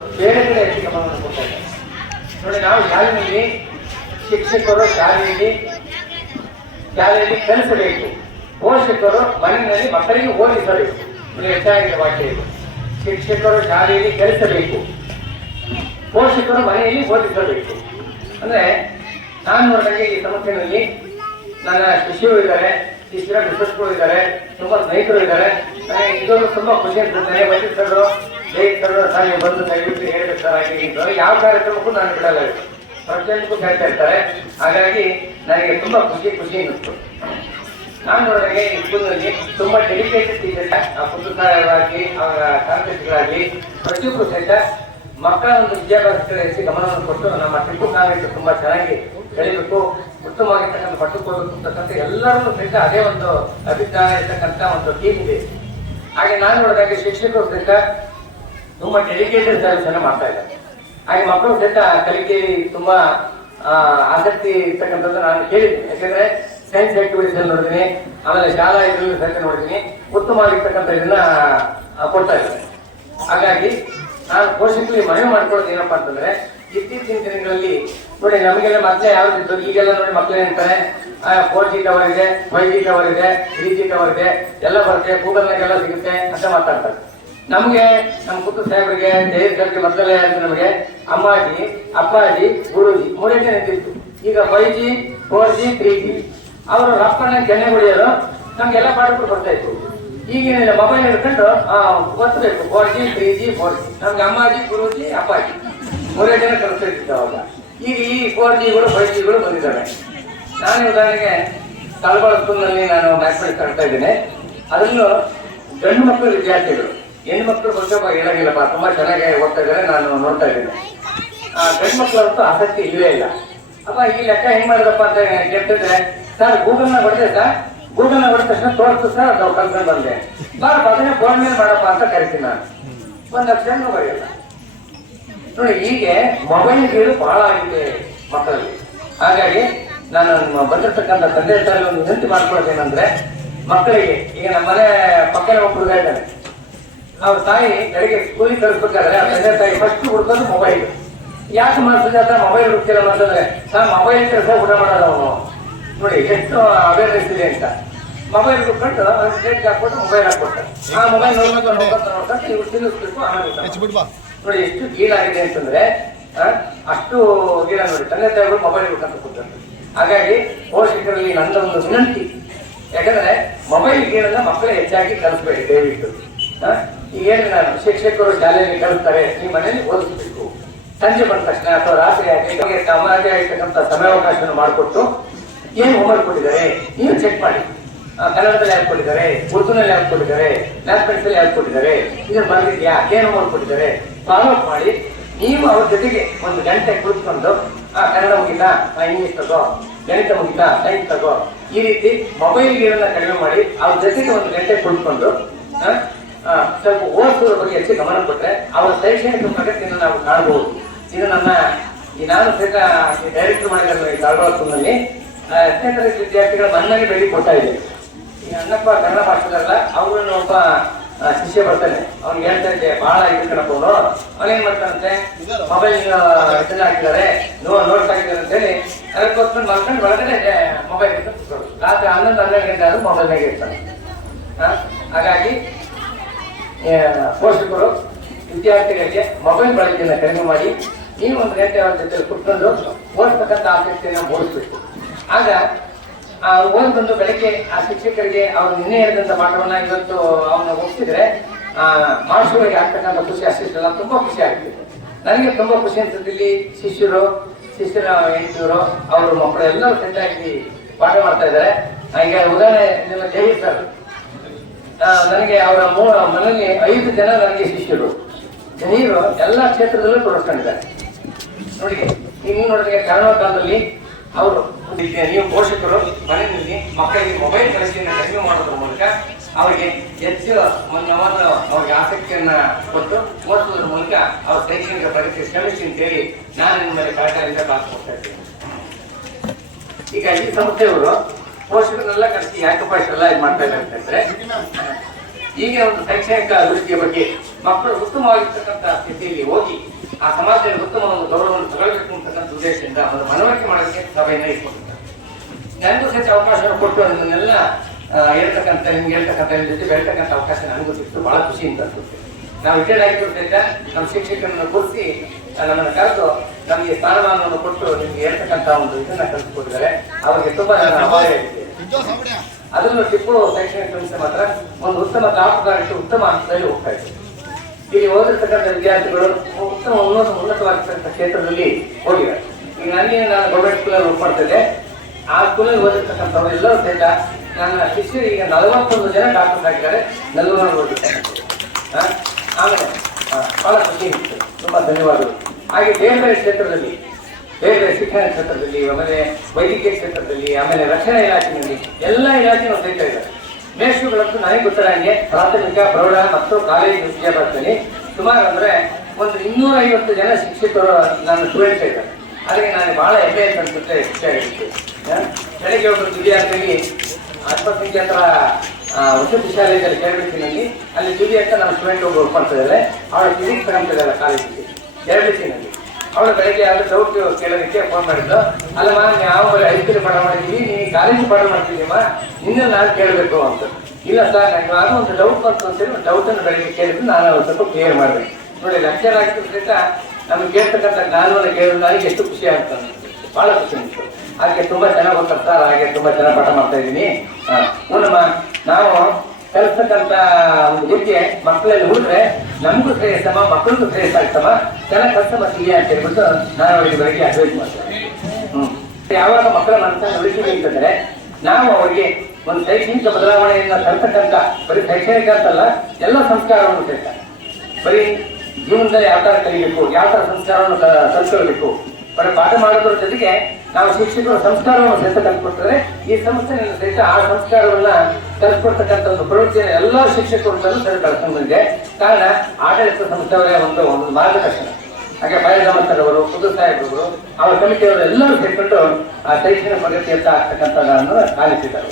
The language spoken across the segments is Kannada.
ಬೇರೆ ಕಡೆ ಹೆಚ್ಚು ಗಮನವನ್ನು ಕೊಡ್ತಾ ಇದ್ದಾರೆ. ನೋಡಿ, ನಾವು ಶಾಲೆಯಲ್ಲಿ ಶಿಕ್ಷಕರು ಶಾಲೆಯಲ್ಲಿ ಕಲಿಸಬೇಕು, ಪೋಷಕರು ಮನೆಯಲ್ಲಿ ಮಕ್ಕಳಿಗೆ ಓದಿಸಬೇಕು. ಹೆಚ್ಚಾಗಿದೆ ವಾಕ್ಯ ಇದು. ಶಿಕ್ಷಕರು ಶಾಲೆಯಲ್ಲಿ ಕಲಿಸಬೇಕು, ಪೋಷಕರು ಮನೆಯಲ್ಲಿ ಓದಿಸಬೇಕು. ಅಂದ್ರೆ ನಾನು ನೋಡಿದಾಗ ಈ ಸಂಸ್ಥೆಯಲ್ಲಿ ನನ್ನ ಶಿಷ್ಯರು ಇದ್ದಾರೆ, ಶಿಷ್ಯರ ಮಿಸ್ಸಸ್ಗಳು ಇದ್ದಾರೆ, ತುಂಬಾ ಸ್ನೇಹಿತರು ಇದ್ದಾರೆ. ನನಗೆ ಇದೊಂದು ತುಂಬಾ ಖುಷಿ ಅನ್ಸುತ್ತೆ. ವೈದ್ಯರು ಸ್ನೇಹಿತರು ಶಾಲೆಗೆ ಬಂದು ದಯವಿಟ್ಟು ಹೇಳಬೇಕಾಗಿ ಯಾವ ಕಾರ್ಯಕ್ರಮಕ್ಕೂ ನಾನು ಬಿಡಲ್ಲ, ಪ್ರತಿಯೊಂದಕ್ಕೂ ಹೇಳ್ತಾ ಇರ್ತಾರೆ. ಹಾಗಾಗಿ ನನಗೆ ತುಂಬಾ ಖುಷಿ ಅನ್ನಿಸ್ತು. ನಾನು ನೋಡಿದಾಗ ಈ ಸ್ಕೂಲ್ನಲ್ಲಿ ತುಂಬಾ ಡೆಡಿಕೇಟೆಡ್ ಟೀಚರ್ಸ್, ಪುಸ್ತಕಗಳಾಗಲಿ ಅವರ ಕಾರ್ಯಕ್ರಮಗಳಾಗಲಿ ಪ್ರತಿಯೊಬ್ಬರು ಸಹಿತ ಮಕ್ಕಳ ಒಂದು ವಿದ್ಯಾಭ್ಯಾಸಕ್ಕೆ ಹೆಚ್ಚು ಗಮನವನ್ನು ಕೊಟ್ಟು ನಮ್ಮ ಟಿಪ್ಪು ಕಾಲೇಜು ತುಂಬಾ ಚೆನ್ನಾಗಿ ಬೆಳಿಬೇಕು, ಉತ್ತಮವಾಗಿರ್ತಕ್ಕಂಥ ಪಟ್ಟಕ್ಕೆ ಹೋಗ್ಬೇಕಂತಕ್ಕಂಥ ಎಲ್ಲರನ್ನೂ ಸಹಿತ ಅದೇ ಒಂದು ಅಭಿಪ್ರಾಯ ಇರ್ತಕ್ಕಂಥ ಒಂದು ಟೀಮ್ ಇದೆ. ಹಾಗೆ ನಾನು ನೋಡಿದಾಗ ಶಿಕ್ಷಕರು ಸಹಿತ ತುಂಬಾ ಡೆಡಿಕೇಟೆಡ್ ಸರ್ವಿಸ್ ಅನ್ನು ಮಾಡ್ತಾ ಇದ್ದಾರೆ. ಹಾಗೆ ಮಕ್ಕಳು ಸಹಿತ ಕಲಿಕೆಯಲ್ಲಿ ತುಂಬಾ ಆಸಕ್ತಿ ಇರ್ತಕ್ಕಂಥದ್ದು ನಾನು ಕೇಳಿದ್ದೀನಿ. ಯಾಕಂದ್ರೆ ಸೈನ್ಸ್ ಆಕ್ಟಿವಿಟೀಸ್ ಅಲ್ಲಿ ನೋಡಿದ್ದೀನಿ, ಆಮೇಲೆ ಶಾಲಾ ಇದರಲ್ಲಿ ಸಹಿತ ನೋಡಿದ್ದೀನಿ, ಉತ್ತಮವಾಗಿರ್ತಕ್ಕಂಥ ಇದನ್ನ ಕೊಡ್ತಾ ಇದ್ದಾರೆ. ಹಾಗಾಗಿ ನಾನು ಪೋಷಕರಿಗೆ ಮನವಿ ಮಾಡ್ಕೊಳ್ಳೋದು ಏನಪ್ಪಾ ಅಂತಂದ್ರೆ, ಇತ್ತೀಚಿನ ದಿನಗಳಲ್ಲಿ ನೋಡಿ ನಮಗೆಲ್ಲ ಮತ್ತೆ ಯಾವ್ದಿದ್ದು ಈಗೆಲ್ಲ ನೋಡಿ ಮಕ್ಕಳು ಏನಂತಾರೆ, 4G ಟವರ್ ಇದೆ, 5G ಟವರ್ ಇದೆ, 3G ಟವರ್ ಇದೆ, ಎಲ್ಲ ಬರುತ್ತೆ, ಗೂಗಲ್ನಾಗೆಲ್ಲ ಸಿಗುತ್ತೆ ಅಂತ ಮಾತಾಡ್ತಾರೆ. ನಮ್ಗೆ ನಮ್ಮ ಪುತ್ರ ಸಾಹೇಬರಿಗೆ ಜಯಸರ್ಗೆ ಮೊದಲೇ ನಮಗೆ ಅಮ್ಮಾಜಿ, ಅಪ್ಪಾಜಿ, ಗುರುಜಿ ಮೂರೇ ಜನ ಇದ್ದಿತ್ತು. ಈಗ 5G, 4G, 3G ಅವರು ರಪ್ಪಣ್ಣ ಕೆನ್ನೆ ಹೊಡೆಯೋದು ನಮ್ಗೆಲ್ಲ ಪಾಠಗಳು ಬರ್ತಾ ಇತ್ತು. ಈಗೇನಿಲ್ಲ, ಮೊಬೈಲ್ ಹಿಡ್ಕೊಂಡು ಗೊತ್ತಬೇಕು 4G, 3G, 4G. ನಮ್ಗೆ ಅಮ್ಮಾಜಿ, ಗುರುಜಿ, ಅಪ್ಪಾಜಿ ಮೂರೇ ಜನ ಕಲಿಸ್ತಾ ಇದ್ದಿತ್ತು ಅವಾಗ. ಈಗ ಈ 4Gಗಳು 5Gಗಳು ಬಂದಿದ್ದಾವೆ. ನಾನು ಉದಾಹರಣೆಗೆ ತಳಬಾಳ ಸ್ಕೂಲ್ನಲ್ಲಿ ನಾನು ಮ್ಯಾಥಮೆಟಿಕ್ಸ್ ಕಲಿಸ್ತಾ ಇದ್ದೇನೆ. ಅದರಲ್ಲೂ ಗಂಡು ಮಕ್ಕಳು ವಿದ್ಯಾರ್ಥಿಗಳು, ಹೆಣ್ಣು ಮಕ್ಕಳು ಸ್ವಲ್ಪ ಹೇಳಾಗಿಲ್ಲಪ್ಪ, ತುಂಬಾ ಚೆನ್ನಾಗಿ ಓದ್ತಾ ಇದ್ದಾರೆ, ನಾನು ನೋಡ್ತಾ ಇದ್ದೇನೆ. ಗಂಡು ಮಕ್ಕಳಂತೂ ಆಸಕ್ತಿ ಇಲ್ಲೇ ಇಲ್ಲ. ಅಪ್ಪ ಈ ಲೆಕ್ಕ ಹೆಂಗ್ ಮಾಡಿದಪ್ಪ ಅಂತ ಕೇಳ್ತಿದ್ರೆ, ಸರ್ ಗೂಗಲ್ನ ಹೊಡೆದೆ ಸರ್, ಗೂಗಲ್ನ ಹೊಡೆದ ತಕ್ಷಣ ತೋರಿಸ್ತು ಸರ್, ಅದು ಕಲ್ತ್ಕೊಂಡು ಬಂದೆ, ಬಾರಪ್ಪ ಅದನ್ನೇ ಫೋನ್ ಮೇಲೆ ಮಾಡಪ್ಪ ಅಂತ ಕರಿತೀನಿ ನಾನು. ಒಂದು ಅಕ್ಷರನೂ ಬರೆಯಲ್ಲ. ನೋಡಿ, ಹೀಗೆ ಮೊಬೈಲ್ಗಳು ಬಹಳ ಆಗಿದೆ ಮಕ್ಕಳಲ್ಲಿ. ಹಾಗಾಗಿ ನಾನು ಬಂದಿರ್ತಕ್ಕಂಥ ತಂದೆ ತಾಯಿ ಒಂದು ವಿನಂತಿ ಮಾಡ್ಕೊಳ್ಳೋದೇನಂದ್ರೆ, ಮಕ್ಕಳಿಗೆ ಈಗ ನಮ್ಮ ಮನೆ ಪಕ್ಕದ ಒಬ್ಬರು ಇದ್ದಾರೆ, ಅವ್ರ ತಾಯಿ ಬೆಳಿಗ್ಗೆ ಸ್ಕೂಲಿಗೆ ಕಳಿಸ್ಬೇಕಾದ್ರೆ ತಂದೆ ತಾಯಿ ಫಸ್ಟ್ ಹುಡ್ಕೋದು ಮೊಬೈಲ್. ಯಾಕೆ ಮಾಡ್ತಿದ್ದ ಮೊಬೈಲ್ ಹುಡ್ತಿಲ್ಲ ಅಂತಂದ್ರೆ, ಮೊಬೈಲ್ ಕೆಲಸ ಊಟ ಮಾಡೋದು ಅವನು. ನೋಡಿ ಎಷ್ಟು ಅವೇರ್ನೆಸ್ ಇದೆ ಅಂತ. ಮೊಬೈಲ್ ಹುಡ್ಕೊಂಡು ಡೇಟ್ ಹಾಕ್ಬಿಟ್ಟು ಮೊಬೈಲ್ ಹಾಕ್ಬಿಡ್ತಾರೆ. ಆ ಮೊಬೈಲ್ ನೋಡ್ಕೊಂಡು ಇವ್ರು ತಿನ್ನಿಸ್ಬೇಕು, ಆಮೇಲೆ ನೋಡಿ ಎಷ್ಟು ಗೀಳಾಗಿದೆ ಅಂತಂದ್ರೆ, ಅಷ್ಟು ಗೀಳ ನೋಡಿ ತಂದೆ ತಾಯಿಗಳು ಮೊಬೈಲ್ ಹುಡ್ಕೊಂತ ಕೂತಾರೆ. ಹಾಗಾಗಿ ಪೋಷಕರಲ್ಲಿ ನನ್ನ ಒಂದು ವಿನಂತಿ, ಯಾಕಂದ್ರೆ ಮೊಬೈಲ್ ಗೇಳನ್ನ ಮಕ್ಕಳೇ ಹೆಚ್ಚಾಗಿ ಕಲಿಸ್ಬೇಡಿ ದಯವಿಟ್ಟು. ಈಗೇನು ನಾನು ಶಿಕ್ಷಕರು ಶಾಲೆಯಲ್ಲಿ ಕಲಿಸ್ತಾರೆ, ನೀವು ಮನೆಯಲ್ಲಿ ಓದಿಸ್ಬೇಕು. ಸಂಜೆ ಬಂದ ತಕ್ಷಣ ಅಥವಾ ರಾತ್ರಿ ಆಗಿ ತಮ್ಮದೇ ಆಗಿರ್ತಕ್ಕಂಥ ಸಮಯಾವಕಾಶವನ್ನು ಮಾಡಿಕೊಟ್ಟು ಏನು ಹೋಮ್ವರ್ಕ್ ಕೊಟ್ಟಿದ್ದಾರೆ ನೀವು ಚೆಕ್ ಮಾಡಿ. ಕನ್ನಡದಲ್ಲಿ ಯಾರು ಕೊಟ್ಟಿದ್ದಾರೆ, ಉರ್ದುನಲ್ಲಿ ಯಾರು ಕೊಟ್ಟಿದ್ದಾರೆ, ಮ್ಯಾಥಮೆಟಿಕ್ಸ್ ಅಲ್ಲಿ ಯಾರು ಕೊಟ್ಟಿದ್ದಾರೆ, ಇದನ್ನು ಬರೆದಿದ್ಯಾ, ಏನು ಹೋಮ್ವರ್ಕ್ ಕೊಟ್ಟಿದ್ದಾರೆ ಫಾಲೋ ಅಪ್ ಮಾಡಿ. ನೀವು ಅವ್ರ ಜೊತೆಗೆ ಒಂದು ಗಂಟೆ ಕುಳಿತುಕೊಂಡು ಕನ್ನಡ ಮುಗಿತಾ ಇಂಗ್ಲಿಷ್ ತಗೋ, ಗಣಿತ ಮುಗಿತಾ ಸೈನ್ಸ್ ತಗೋ, ಈ ರೀತಿ ಮೊಬೈಲ್ ಗೇಳನ್ನ ಕಡಿಮೆ ಮಾಡಿ ಅವ್ರ ಜೊತೆಗೆ ಒಂದು ಗಂಟೆ ಕುಳಿತುಕೊಂಡು ಸ್ವಲ್ಪ ಓದಿಸೋದ್ರ ಬಗ್ಗೆ ಹೆಚ್ಚು ಗಮನ ಕೊಟ್ಟರೆ ಅವರ ಶೈಕ್ಷಣಿಕ ಪ್ರಗತಿಯನ್ನು ನಾವು ಕಾಣಬಹುದು. ಇದು ನನ್ನ ನಾನು ಸಹಿತ ಡೈರೆಕ್ಟರ್ ಮಾಡಿದ ಈ ತಾಳ್ವಾಳ ಸ್ಕೂಲ್ನಲ್ಲಿ 10ನೇ ತರಗತಿ ವಿದ್ಯಾರ್ಥಿಗಳ ಮನ್ನಣೆ ಬೆಳಿ ಕೊಡ್ತಾ ಇದ್ದೇನೆ. ಈಗ ಅಣ್ಣಪ್ಪ ಕನ್ನಡ ಭಾಷೆದಾರಲ್ಲ, ಅವ್ರನ್ನ ಒಬ್ಬ ಶಿಷ್ಯ ಬರ್ತಾನೆ, ಅವ್ನಿಗೆ ಹೇಳ್ತಾ ಇದ್ದೆ ಬಹಳ ಇದು ಕಣಕೊಂಡು, ಅವನೇನ್ ಮಾಡ್ತಾನಂತೆ ಮೊಬೈಲ್ ಇದನ್ನ ಹಾಕಿದ್ದಾರೆ ನೋಡ್ತಾ ಇದ್ದಾರೆ ಅಂತ ಹೇಳಿ ಅದಕ್ಕೋಸ್ಕರ ಮಾಡ್ಕೊಂಡು ಒಳಗಡೆ ಮೊಬೈಲ್ ರಾತ್ರಿ 11-12 ಗಂಟೆ ಆದ್ರೂ ಮೊಬೈಲ್ನಾಗೆ ಇರ್ತಾನೆ. ಹಾಗಾಗಿ ಪೋಷಕರು ವಿದ್ಯಾರ್ಥಿಗಳಿಗೆ ಮೊಬೈಲ್ ಬಳಕೆಯನ್ನು ಕಡಿಮೆ ಮಾಡಿ, ನೀವು ಒಂದು ಗಂಟೆ ಅವ್ರ ಜೊತೆ ಕುತ್ಕೊಂಡು ಓದ್ತಕ್ಕಂಥ ಆಸಕ್ತಿಯನ್ನು ಮೂಡಿಸ್ಬೇಕು. ಆಗ ಓದ್ ಬಂದು ಬೆಳಗ್ಗೆ ಆ ಶಿಕ್ಷಕರಿಗೆ ಅವ್ರು ನಿನ್ನೆ ಹೇಳಿದಂಥ ಪಾಠವನ್ನ ಇವತ್ತು ಅವನ್ನ ಒಪ್ಪಿದ್ರೆ ಮಾಸ್ಟರ್ಗಳಿಗೆ ಆಗ್ತಕ್ಕಂಥ ಖುಷಿ ಅಷ್ಟಿಷ್ಟಲ್ಲ, ತುಂಬಾ ಖುಷಿ ಆಗ್ತದೆ. ನನಗೆ ತುಂಬಾ ಖುಷಿ ಅನ್ಸುತ್ತೆ. ಇಲ್ಲಿ ಶಿಷ್ಯರ ಹೆಂಡತಿಯರು ಅವರು ಮಕ್ಕಳು ಎಲ್ಲರೂ ಚೆನ್ನಾಗಿ ಪಾಠ ಮಾಡ್ತಾ ಇದ್ದಾರೆ. ಈಗ ಉದಾಹರಣೆ ನಿಮ್ಮ ಜೈ ಸರ್, ನನಗೆ ಅವರ ಮನೆಯಲ್ಲಿ 5 ಜನ ನನಗೆ ಶಿಷ್ಯರು, ಜನರು ಎಲ್ಲ ಕ್ಷೇತ್ರದಲ್ಲೂ ತೊಡಸ್ಕೊಂಡಿದ್ದಾರೆ. ನೋಡಿ, ನೀವು ನೋಡಿದ್ರೆ ಕರೋನಾ ಕಾಲದಲ್ಲಿ ಅವರು ನೀವು ಪೋಷಕರು ಮನೆಯಲ್ಲಿ ಮಕ್ಕಳಿಗೆ ಮೊಬೈಲ್ ಬಳಕೆಯನ್ನು ಕಡಿಮೆ ಮಾಡೋದ್ರ ಮೂಲಕ ಅವರಿಗೆ ಹೆಚ್ಚು ಅವ್ರಿಗೆ ಆಸಕ್ತಿಯನ್ನ ಕೊಟ್ಟು ಓದಿಸೋದ್ರ ಮೂಲಕ ಅವ್ರ ಶೈಕ್ಷಣಿಕ ಪ್ರಗತಿ ಶ್ರಮಿಸಿ ಅಂತೇಳಿ ನಾನು ನಿಮ್ಮ ಮೇಲೆ ಕರೆಕ್ಟಾಗಿ ಕ್ಲಾಸ್ ಕೊಡ್ತಾ ಇದ್ದೀನಿ. ಈಗ ಈ ಸಂಸ್ಥೆಯವರು ಪೋಷಕರನ್ನೆಲ್ಲ ಕರೆಸಿ ಯಾಕಪ್ಪ ಇಷ್ಟೆಲ್ಲ ಇದು ಮಾಡ್ತಾ ಇದ್ದಾರೆ ಅಂತಂದ್ರೆ, ಈಗಿನ ಒಂದು ಶೈಕ್ಷಣಿಕ ಅಭಿವೃದ್ಧಿಯ ಬಗ್ಗೆ ಮಕ್ಕಳು ಉತ್ತಮವಾಗಿರ್ತಕ್ಕಂಥ ಸ್ಥಿತಿಯಲ್ಲಿ ಹೋಗಿ ಆ ಸಮಾಜದಲ್ಲಿ ಉತ್ತಮ ಒಂದು ಗೌರವವನ್ನು ತಗೊಳ್ಬೇಕು ಅಂತಕ್ಕಂಥ ಉದ್ದೇಶದಿಂದ ಒಂದು ಮನವರಿಕೆ ಮಾಡೋದಕ್ಕೆ ಸಭೆಯನ್ನು ಇಟ್ಕೊಂಡಿದ್ದಾರೆ. ನನಗೂ ಸಹಿತ ಅವಕಾಶ ಕೊಟ್ಟು ಅದನ್ನೆಲ್ಲ ಹೇಳ್ತಕ್ಕಂಥ ನಿಮ್ಗೆ ಹೇಳ್ತಕ್ಕಂಥ ನಿಮ್ಮ ಜೊತೆ ಬೆಳ್ತಕ್ಕಂಥ ಅವಕಾಶ ನನಗೂ ಸಿಕ್ತು. ಬಹಳ ಖುಷಿಯಿಂದ ಅನ್ಸುತ್ತೆ. ನಾವು ರಿಟೈರ್ಡ್ ಆಗಿದ್ರು ಸಹಿತ ನಮ್ಮ ಶಿಕ್ಷಕರನ್ನು ಕೂರಿಸಿ ನಮ್ಮನ್ನು ಕರೆದು ನಮಗೆ ಸ್ಥಾನಮಾನವನ್ನು ಕೊಟ್ಟು ನಿಮ್ಗೆ ಹೇಳ್ತಕ್ಕಂಥ ಒಂದು ಇದನ್ನ ಕಲಿಸ್ಕೊಟ್ಟಿದ್ದಾರೆ. ಅವರಿಗೆ ತುಂಬಾ ನಾನು ಅಭಾರ ಇದ್ದೇನೆ. ಅದನ್ನು ಟಿಪ್ಪು ಶೈಕ್ಷಣಿಕ ಸಂಸ್ಥೆ ಮಾತ್ರ ಒಂದು ಉತ್ತಮ ತಾಪುಗಾರಿಕೆ ಉತ್ತಮ ಹಂತದಲ್ಲಿ ಹೋಗ್ತಾ ಇದೆ. ಇಲ್ಲಿ ಓದಿರ್ತಕ್ಕಂಥ ವಿದ್ಯಾರ್ಥಿಗಳು ಉತ್ತಮ ಉನ್ನತವಾಗಿರ್ತಕ್ಕಂಥ ಕ್ಷೇತ್ರದಲ್ಲಿ ಹೋಗಿದ್ದಾರೆ. ಈಗ ನನಗೆ ನಾನು ಗೌರ್ಮೆಂಟ್ ಸ್ಕೂಲಲ್ಲಿ ವರ್ಕ್ ಮಾಡ್ತಿದ್ದೆ. ಆ ಸ್ಕೂಲಲ್ಲಿ ಓದಿರ್ತಕ್ಕಂಥವ್ರು ಎಲ್ಲರೂ ಸಹಿತ ನನ್ನ ಶಿಷ್ಯರು ಈಗ 41 ಜನ ಡಾಕ್ಟರ್ಸ್ ಆಗಿದ್ದಾರೆ. ನೆಲ್ಲೂರಲ್ಲಿ ಓದಿರ್ತಕ್ಕಂಥ ಆಮೇಲೆ ಬಹಳ ಖುಷಿ ಇತ್ತು. ತುಂಬಾ ಧನ್ಯವಾದಗಳು. ಹಾಗೆ ಬೇರೆ ಬೇರೆ ಕ್ಷೇತ್ರದಲ್ಲಿ ಬೇರೆ ಬೇರೆ ಶಿಕ್ಷಣ ಕ್ಷೇತ್ರದಲ್ಲಿ ಆಮೇಲೆ ವೈದ್ಯಕೀಯ ಕ್ಷೇತ್ರದಲ್ಲಿ ಆಮೇಲೆ ರಕ್ಷಣಾ ಇಲಾಖೆಯಲ್ಲಿ ಎಲ್ಲ ಇಲಾಖೆನೂ ಸಹಿತ ಇದ್ದಾರೆ. ಮೇಷ್ಟ್ರುಗಳಂತೂ ನನಗೆ ಗೊತ್ತಿರಂಗೆ ಪ್ರಾಥಮಿಕ ಪ್ರೌಢ ಮತ್ತು ಕಾಲೇಜು ವಿದ್ಯಾಭ್ಯಾಸದಲ್ಲಿ ಸುಮಾರು ಅಂದ್ರೆ ಒಂದು 250 ಜನ ಶಿಕ್ಷಕರು ನನ್ನ ಸ್ಟೂಡೆಂಟ್ಸ್ ಇದ್ದಾರೆ. ಅದಕ್ಕೆ ನಾನು ಬಹಳ ಹೆಮ್ಮೆ ಅಂತ ಅನ್ಸುತ್ತೆ. ಖುಷಿ ಆಗಿರುತ್ತೆ. ಬೆಳಗ್ಗೆ ಒಬ್ಬರು ವಿದ್ಯಾರ್ಥಿಗೆ ಅಲ್ಪಸಂಖ್ಯಾತರ ವಸತಿ ಶಾಲೆಯಲ್ಲಿ ಕೇರಳಿಸಿನಲ್ಲಿ ಅಲ್ಲಿ ಜುಲಿ ಅಂತ ನಮ್ಮ ಸ್ಟೂಡೆಂಟ್ ಒಬ್ಬರು ವರ್ಕ್ ಮಾಡ್ತಿದ್ದಾರೆ. ಅವಳು ಫಿಸಿಕ್ಸ್ ತಗೊಂತಿದ್ದಾರೆ ಕಾಲೇಜಿಗೆ ಕೇರಳಿಸಿನಲ್ಲಿ. ಅವಳು ಬೆಳಗ್ಗೆ ಯಾವ್ದು ಡೌಟ್ ಕೇಳೋದಕ್ಕೆ ಫೋನ್ ಮಾಡಿದ್ದು. ಅಲ್ಲಮ್ಮ ಯಾವ ಹೈಸ್ಕೂಲ್ ಪಾಠ ಮಾಡಿದ್ದೀವಿ, ನೀವು ಕಾಲೇಜು ಪಾಠ ಮಾಡ್ತಿದ್ದೀಮ್ಮ, ನಿನ್ನ ನಾನು ಕೇಳಬೇಕು ಅಂತ. ಇಲ್ಲ ಸರ್ ನನಗೆ ಅದು ಒಂದು ಡೌಟ್ ಬಂತು ಅಂತೇಳಿ ಒಂದು ಡೌಟನ್ನು ಬೆಳಗ್ಗೆ ಕೇಳಿದ್ದು ನಾನು ಸ್ವಲ್ಪ ಕ್ಲಿಯರ್ ಮಾಡಬೇಕು. ನೋಡಿ ಲೆಕ್ಚರ್ ಆಗಿದ್ದು ಸಹಿತ ನಮ್ಗೆ ಕೇಳ್ತಕ್ಕಂಥ ಜ್ಞಾನವನ್ನು ಕೇಳಿದ್ರೆ ನನಗೆ ಎಷ್ಟು ಖುಷಿ ಆಗ್ತದೆ, ಬಹಳ ಖುಷಿ ಅನಿಸ್ತು. ಹಾಗೆ ತುಂಬಾ ಚೆನ್ನಾಗಿ ಗೊತ್ತಾಗ್ತ ಸರ್, ಹಾಗೆ ತುಂಬಾ ಚೆನ್ನಾಗಿ ಪಾಠ ಮಾಡ್ತಾ ಇದ್ದೀನಿ. ನೋಡಮ್ಮ, ನಾವು ಕಲಿಸ್ತಕ್ಕಂಥ ಒಂದು ವಿದ್ಯೆ ಮಕ್ಕಳಲ್ಲಿ ಹುಡುಗ್ರೆ ನಮಗೂ ಶ್ರೇಯಸ್ಸಮ್ಮ, ಮಕ್ಕಳಿಗೂ ಶ್ರೇಯಸ್ ಆಗ್ತಮ್ಮ, ಚೆನ್ನಾಗಿ ಕಲಿಸ ಮತ್ತಿಗೆ ಅಂತ ಹೇಳ್ಬಿಟ್ಟು ನಾನು ಅವರಿಗೆ ಬೆಳಗ್ಗೆ ಅಡ್ವೈಸ್ ಮಾಡ್ತೇನೆ. ಯಾವಾಗ ಮಕ್ಕಳ ಮನಸ್ಸನ್ನು ಉಳಿಸಬೇಕಂದ್ರೆ ನಾವು ಅವರಿಗೆ ಒಂದು ಶೈಕ್ಷಣಿಕ ಬದಲಾವಣೆಯನ್ನು ತರ್ತಕ್ಕಂಥ ಬರೀ ಶೈಕ್ಷಣಿಕ ಅಂತಲ್ಲ, ಎಲ್ಲ ಸಂಸ್ಕಾರವನ್ನು ಸಹಿತ ಬರೀ ಜೀವನದಲ್ಲಿ ಯಾವ ತರ ಕಲಿಬೇಕು, ಯಾವ ತರ ಸಂಸ್ಕಾರವನ್ನು ಕಲ್ತ್ಕೊಳ್ಬೇಕು, ಬರೀ ಪಾಠ ಮಾಡೋದ್ರ ಜೊತೆಗೆ ನಾವು ಶಿಕ್ಷಕರು ಸಂಸ್ಕಾರವನ್ನು ಸಹಿತ ಕಲ್ತ್ಕೊಡ್ತಾರೆ. ಈ ಸಂಸ್ಥೆಯಲ್ಲಿ ಸಹಿತ ಆ ಸಂಸ್ಕಾರವನ್ನ ಕಲ್ತ್ಕೊಡ್ತಕ್ಕಂಥ ಒಂದು ಪ್ರವೃತ್ತಿಯನ್ನು ಎಲ್ಲ ಶಿಕ್ಷಕರು ಸಹಿತ ಕಳ್ಕೊಂಡು ಬಂದಿದೆ. ಕಾರಣ ಆಡಳಿತ ಸಂಸ್ಥೆಯವರೇ ಒಂದು ಮಾರ್ಗದರ್ಶನ. ಹಾಗೆ ಬಯಲಮಂತರವರು, ಪುದು ಸಾಹೇಬರು, ಅವರ ಸಮಿತಿಯವರು ಎಲ್ಲರೂ ಸೇರ್ಕೊಂಡು ಆ ಶೈಕ್ಷಣಿಕ ಪ್ರಗತಿಯತ್ತ ಆಗ್ತಕ್ಕಂಥದ್ದನ್ನು ಸಾಧಿಸಿದ್ದಾರೆ.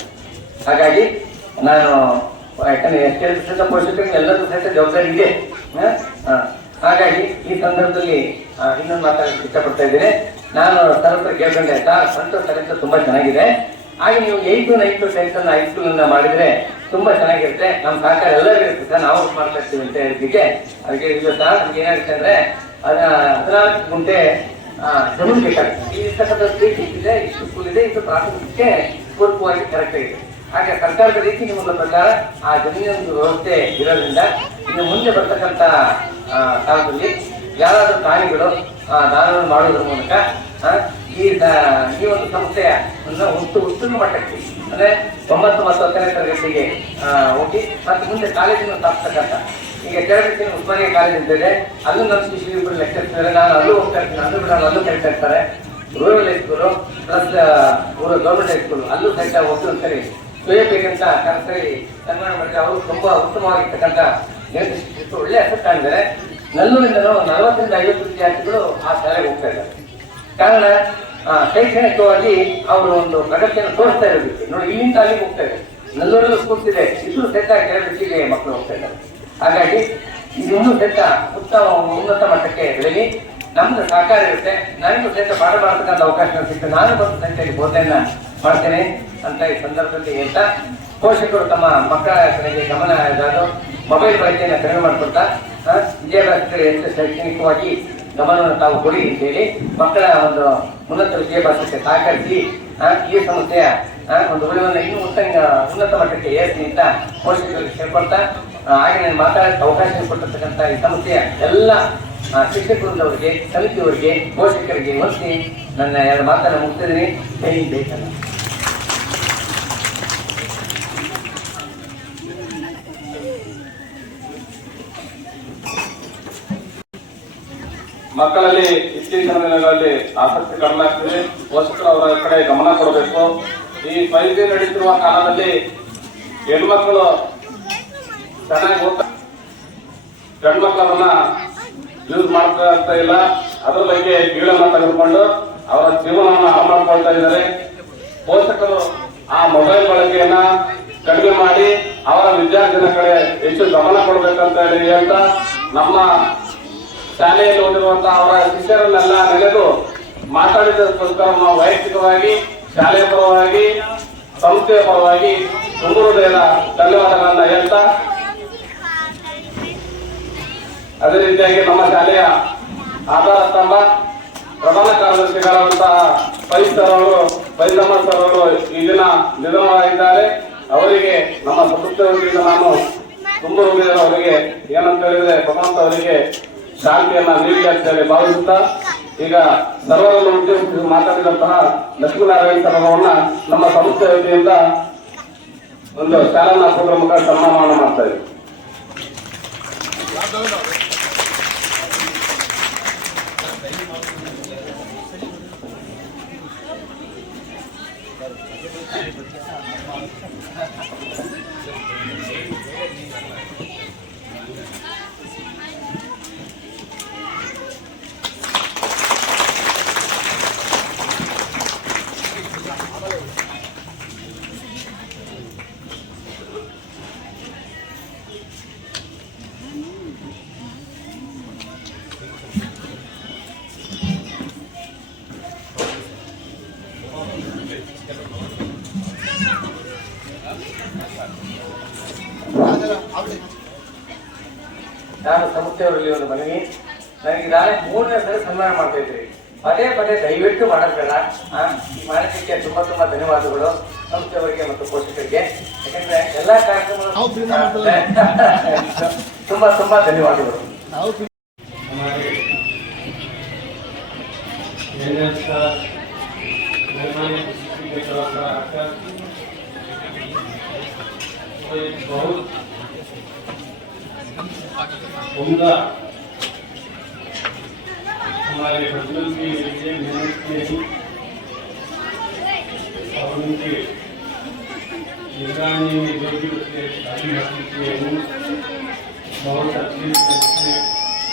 ಹಾಗಾಗಿ ನಾನು ಯಾಕಂದ್ರೆ ಎಷ್ಟೇ ಸಹಿತ ಪೋಷಕರಿಗೆ ಎಲ್ಲರಿಗೂ ಸಹಿತ ಜವಾಬ್ದಾರಿ ಇದೆ. ಹಾಗಾಗಿ ಈ ಸಂದರ್ಭದಲ್ಲಿ ಇನ್ನೊಂದು ಮಾತಾಡಕ್ಕೆ ಇಷ್ಟಪಡ್ತಾ ಇದ್ದೇನೆ. ನಾನು ಸರ್ವತ್ರ ಕೇಳ್ಕೊಂಡೆ ಆಯ್ತಾ, ಸಂತೋಷ ತರಗತಿ ತುಂಬಾ ಚೆನ್ನಾಗಿದೆ. ಹಾಗೆ ನೀವು 8th, 9th, 10th ಹೈಸ್ಕೂಲ್ ಮಾಡಿದ್ರೆ ತುಂಬಾ ಚೆನ್ನಾಗಿರುತ್ತೆ. ನಮ್ಮ ಸಹಕಾರ ಎಲ್ಲರಿಗೂ ಇರುತ್ತೆ ಸರ್, ನಾವು ಮಾಡ್ತಾ ಇರ್ತೀವಿ ಅಂತ ಹೇಳಿದ್ದಕ್ಕೆ ಅದಕ್ಕೆ ಇದು ಸಹ ನಮ್ಗೆ ಏನಾಗುತ್ತೆ ಅಂದ್ರೆ 14 ಗುಂಟೆ ಜಮೀನು ಬೇಕಾಗುತ್ತೆ. ಈ ಇರ್ತಕ್ಕಂಥ ಸ್ಟ್ರೀಟ್ ಇಟ್ಟಿದೆ, ಇಷ್ಟು ಸ್ಕೂಲ್ ಇದೆ, ಇದು ಪ್ರಾಥಮಿಕಕ್ಕೆ ಪೂರ್ವಕವಾಗಿ ಕರೆಕ್ಟ್ ಆಗಿದೆ. ಹಾಗೆ ಸರ್ಕಾರದ ರೀತಿ ನಿಮ್ಮನ್ನ ಪ್ರಕಾರ ಆ ಜಮೀನಿನ ವ್ಯವಸ್ಥೆ ಇರೋದ್ರಿಂದ ಇನ್ನು ಮುಂದೆ ಬರ್ತಕ್ಕಂಥ ಕಾಲದಲ್ಲಿ ಯಾರಾದ್ರೂ ಪ್ರಾಣಿಗಳು ದಾನವನ್ನು ಮಾಡುವುದರ ಮೂಲಕ ಈ ಒಂದು ಸಂಸ್ಥೆಯ ಉತ್ತಮ ಮಟ್ಟಕ್ಕೆ ಅಂದ್ರೆ 9 ಮತ್ತು 10ನೇ ತರಗತಿಗೆ ಹೋಗಿ ಮತ್ತೆ ಮುಂದೆ ಕಾಲೇಜನ್ನು ಸ್ಥಾಪಿಸ್ತಕ್ಕಂಥ ಈಗ ಕೆಳಗಿನ ಉಸ್ಮಾನಿಯಾ ಕಾಲೇಜ್ ಅಂತಿದೆ, ಅಲ್ಲೂ ನಮ್ಮ ಶಿಕ್ಷಕರು ಲೆಕ್ಚರ್ಸ್ ಇದ್ದಾರೆ. ನಾನು ಅಲ್ಲೂ ಹೋಗ್ತಾ ಇರ್ತೀನಿ, ಅಲ್ಲೂ ಕರಿತಾ ಇರ್ತಾರೆ. Rural high school plus government high school ಅಲ್ಲೂ ಸಹಿತ ಹೋಗಿ ಒಂದ್ಸರಿ ಬೇಕಂತ ಕರೆಸರಿ ಸನ್ಮಾನ ಮಾಡಿದ್ರೆ ಅವರು ತುಂಬಾ ಉತ್ತಮವಾಗಿರ್ತಕ್ಕಂಥ ಶಿಕ್ಷಕರು ಒಳ್ಳೆ ಹೆಸರು ಕಾಣಿದ್ದಾರೆ. ನಲ್ಲೂರಿಂದಲೂ 40 ರಿಂದ 50 ವಿದ್ಯಾರ್ಥಿಗಳು ಆ ಶಾಲೆಗೆ ಹೋಗ್ತಾ ಇದ್ದಾರೆ. ಕಾರಣ ಶೈಕ್ಷಣಿಕವಾಗಿ ಅವರು ಒಂದು ಪ್ರಗತಿಯನ್ನು ತೋರಿಸ್ತಾ ಇರೋದಕ್ಕೆ. ನೋಡಿ, ಇಲ್ಲಿಂದ ಅಲ್ಲಿಗೆ ಹೋಗ್ತಾ ಇದೆ, ನಲ್ಲೂರಲ್ಲೂ ಸ್ಕೂಲ್ಸ್ ಇದೆ, ಇಲ್ಲೂ ಸಹಿತ ಕೆಳಗೆ ಮಕ್ಕಳು ಹೋಗ್ತಾ ಇದ್ದಾರೆ. ಹಾಗಾಗಿ ಇನ್ನೂ ಸಹಿತ ಉನ್ನತ ಮಟ್ಟಕ್ಕೆ ಬೆಳಗಿ ನಮ್ದು ಸಹಕಾರ ಇರುತ್ತೆ. ನನಗೂ ಸಹಿತ ಪಾಠ ಮಾಡತಕ್ಕಂಥ ಅವಕಾಶ ಸಿಗ್ತದೆ. ನಾನು ಬಂದು ಸಂಖ್ಯೆಯಲ್ಲಿ ಬೋಧನೆಯನ್ನ ಮಾಡ್ತೇನೆ ಅಂತ ಈ ಸಂದರ್ಭದಲ್ಲಿ ಹೇಳ್ತಾ, ಪೋಷಕರು ತಮ್ಮ ಮಕ್ಕಳ ಕಡೆಗೆ ಗಮನ ಇರೋದು ಮೊಬೈಲ್ ಬಳಕೆಯನ್ನು ಕಡಿಮೆ ಮಾಡ್ಕೊಳ್ತಾ ವಿದ್ಯಾಭ್ಯಾಸಕ್ಕೆ ಹೆಚ್ಚು ಶೈಕ್ಷಣಿಕವಾಗಿ ಗಮನವನ್ನು ತಾವು ಕೊಡಿ ಅಂತೇಳಿ ಮಕ್ಕಳ ಒಂದು ಉನ್ನತ ವಿದ್ಯಾಭ್ಯಾಸಕ್ಕೆ ಸಹಕರಿಸಿ ಈ ಸಂಸ್ಥೆಯ ಒಂದು ಉಳಿವನ್ನು ಇನ್ನೂ ಉನ್ನತ ಮಟ್ಟಕ್ಕೆ ಏರಿಸಿ ಅಂತ ಪೋಷಕರಿಗೆ ಕೇಳ್ಕೊಳ್ತಾ, ಹಾಗೆ ನಾನು ಮಾತಾಡೋಕ್ಕೆ ಅವಕಾಶ ಕೊಟ್ಟಿರ್ತಕ್ಕಂಥ ಈ ಸಂಸ್ಥೆಯ ಎಲ್ಲ ಶಿಕ್ಷಕರವರಿಗೆ, ಸಮಿತಿಯವರಿಗೆ, ಪೋಷಕರಿಗೆ ಹೊಂದಿ ನನ್ನ 2 ಮಾತನ್ನು ಮುಗಿಸಿದ್ದೀನಿ. ಬೇಕಲ್ಲ ಮಕ್ಕಳಲ್ಲಿ ಇತ್ತೀಚಿನ ದಿನಗಳಲ್ಲಿ ಆಸಕ್ತಿ ಕಡಿಮೆ ಆಗ್ತಿದೆ. ಪೋಷಕರು ಅವರ ಕಡೆ ಗಮನ ಕೊಡಬೇಕು. ಈ 5G ನಡೀತಿರುವ ಕಾಲದಲ್ಲಿ ಹೆಣ್ಮಕ್ಳು ಚೆನ್ನಾಗಿ ಓದ್ತಾ, ಗಂಡು ಮಕ್ಕಳನ್ನ ಯೂಸ್ ಮಾಡ್ತಾ ಇಲ್ಲ. ಅದ್ರ ಬಗ್ಗೆ ಗೀಳನ್ನ ತೆಗೆದುಕೊಂಡು ಅವರ ಜೀವನವನ್ನು ಹಾಳು ಮಾಡ್ಕೊಳ್ತಾ ಇದ್ದಾರೆ. ಪೋಷಕರು ಆ ಮೊಬೈಲ್ ಬಳಕೆಯನ್ನ ಕಡಿಮೆ ಮಾಡಿ ಅವರ ವಿದ್ಯಾರ್ಥಿಗಳ ಕಡೆ ಹೆಚ್ಚು ಗಮನ ಕೊಡಬೇಕಂತ ಹೇಳಿ ಹೇಳ್ತಾ, ನಮ್ಮ ಶಾಲೆಯಲ್ಲಿ ಓದಿರುವಂತಹ ಅವರ ಶಿಷ್ಯರನ್ನೆಲ್ಲ ನೆನೆದು ಮಾತಾಡಿದಕ್ಕೋಸ್ಕರ ನಾವು ವೈಯಕ್ತಿಕವಾಗಿ ಶಾಲೆಯ ಪರವಾಗಿ ಸಂಸ್ಥೆಯ ಪರವಾಗಿ ತುಂಬ ಹೃದಯದ ಧನ್ಯವಾದಗಳನ್ನ ಹೇಳ್ತಾ, ಅದೇ ರೀತಿಯಾಗಿ ನಮ್ಮ ಶಾಲೆಯ ಆಧಾರ ಸ್ತಂಭ ಪ್ರಧಾನ ಕಾರ್ಯದರ್ಶಿಗಳಾದಂತಹ ಸರ್ ಅವರು ಈ ದಿನ ನಿಧನರಾಗಿದ್ದಾರೆ. ಅವರಿಗೆ ನಮ್ಮ ಸಂಸ್ಥೆ ವತಿಯಿಂದ ನಾನು ತುಂಬ ಹೃದಯದ ಅವರಿಗೆ ಏನಂತ ಹೇಳಿದ್ರೆ ಭಗವಂತ ಅವರಿಗೆ ಶಾಂತಿಯನ್ನ ನೀಡಿ ಅಂತ ಹೇಳಿ ಭಾವಿಸುತ್ತಾ, ಈಗ ಸರ್ವರನ್ನು ಉದ್ದೇಶಿಸಿ ಮಾತಾಡಿದಂತಹ ಲಕ್ಷ್ಮೀನಾರಾಯಣ ಸರ್ ಅವರನ್ನ ನಮ್ಮ ಸಂಸ್ಥೆ ವತಿಯಿಂದ ಒಂದು ಶಾಲಾ ಪ್ರೋಗ್ರಾಮ್ ಸನ್ಮಾನವನ್ನು ಮಾಡ್ತಾ ಇದ್ದೀವಿ. ನಾನು ಸಂಸ್ಥೆಯವರಲ್ಲಿ ಒಂದು ಮನವಿ, ನನಗೆ ನಾಳೆ 3ನೇ ಸಲ ಸನ್ಮಾನ ಮಾಡ್ತಾ ಇದ್ರಿ, ಪದೇ ಪದೇ ದಯವಿಟ್ಟು ಮಾಡೋದು ಬೇಡ. ಈ ಮಾಡೋದಕ್ಕೆ ತುಂಬಾ ಧನ್ಯವಾದಗಳು ಸಂಸ್ಥೆಯವರಿಗೆ ಮತ್ತು ಪೋಷಕರಿಗೆ. ಯಾಕಂದ್ರೆ ಎಲ್ಲಾ ಕಾರ್ಯಕ್ರಮಗಳು ತುಂಬಾ ಧನ್ಯವಾದಗಳು. उम्दा हमारे बच्चों के लिए मेहनत की और उनके निगरानी में जो भी उसके तालीम हासिल किए हैं बहुत अच्छी से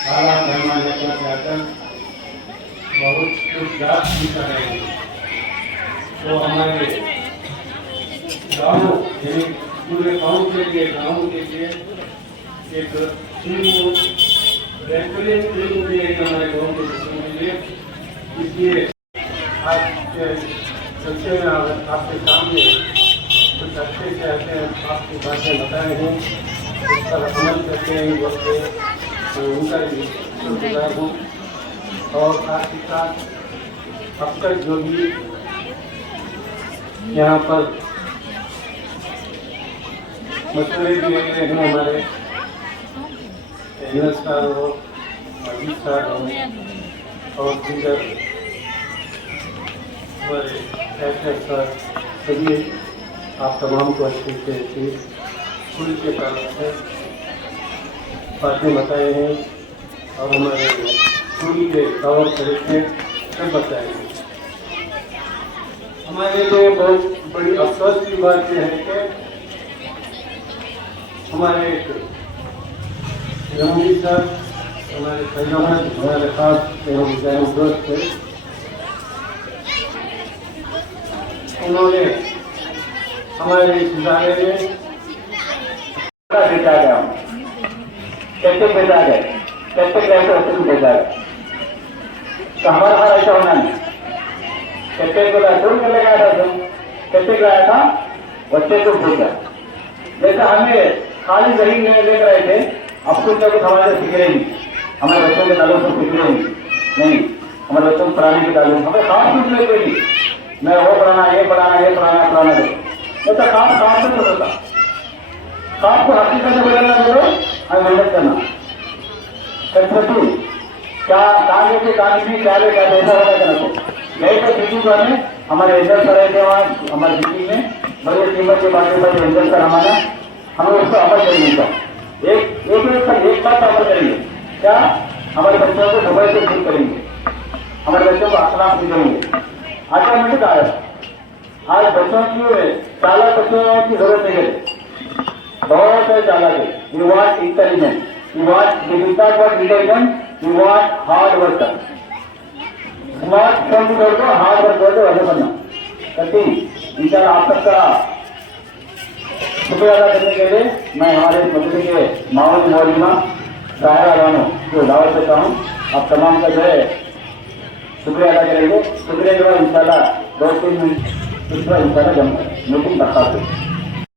सारा पैमाने पर जाकर बहुत कुछ याद भी कर रहे हैं। तो हमारे गाँव यानी पूरे गाँव के लिए एक बेहतरीन फिल्म भी है हमारे गाँव के बच्चों के लिए। इसलिए आज के बच्चे में आपके सामने कुछ अच्छे से ऐसे आपकी बातें बताए हैं, उस पर अमल करते हैं बोलते उनका शुक्रगुजार हूँ। और साथ ही साथ अब तक जो भी यहाँ पर मशवरे दिए गए हैं हमारे सर हो, अजीत सर हो और दीगर हमारे सर सभी आप तमाम को अच्छे से स्कूल के तरफ से बातें बताए हैं और हमारे स्कूल के कवर तरीके सब बताए हैं। हमारे लिए बहुत बड़ी अफसोस की बात यह है कि हमारे एक जमुई सर हमारे सैयद हमारे खास दोस्त थे, उन्होंने हमारे इस इदारे में बेचा गया, कैसे बेचा गए, कैसे कैसे बेचा गए, तो हमारा हाल ऐसा होना नहीं। कैसे को ढूंढ कर लगाया था, तुम कैसे लाया था, बच्चे को भूजा। जैसा हमें खाली जमीन में देख रहे थे, अब कुछ ना कुछ हमारे सीख रहे नहीं, हमारे बच्चों के ताल्लुक से सीख रहे नहीं, हमारे बच्चों को पढ़ाने के ताल्लुक हमें खास कुछ नहीं कोई नहीं, मैं वो पढ़ाना ये पढ़ाना ये पढ़ाना पढ़ाना दो, मैं तो खास खास से होता खास को हकीकत से बदलना बोलो, हमें मेहनत करना सच्ची क्या कांगे की कहानी क्या ले क्या ऐसा होगा करना तो यही तो दीदी को हमें हमारे एंजल सर है वहाँ हमारे दीदी में बड़े कीमत के बातें बड़े एंजल सर हमारा हमें उसको अमल करने का एक बात अमल करेंगे क्या, हमारे बच्चों को मोबाइल से दूर करेंगे, हमारे बच्चों को अखलाक सिखाएंगे। आज का मिनट आया, आज बच्चों की चालाक बच्चों की जरूरत नहीं है, बहुत है चालाक है। You want intelligent, you want intelligent, you want hard worker. Smart phone की छोड़ दो, हार्ड वर्क कर दो, वैसे बनना करती। इंशाल्लाह आप सबका शुक्रिया अदा करने के लिए मैं हमारे मदरसे के माहौल मौलिमा साहिरा रानो को दावत देता हूँ। आप तमाम का जो है शुक्रिया अदा करेंगे। शुक्रिया के बाद इंशाल्लाह 2-3 मिनट इंशाल्लाह मीटिंग बता दें।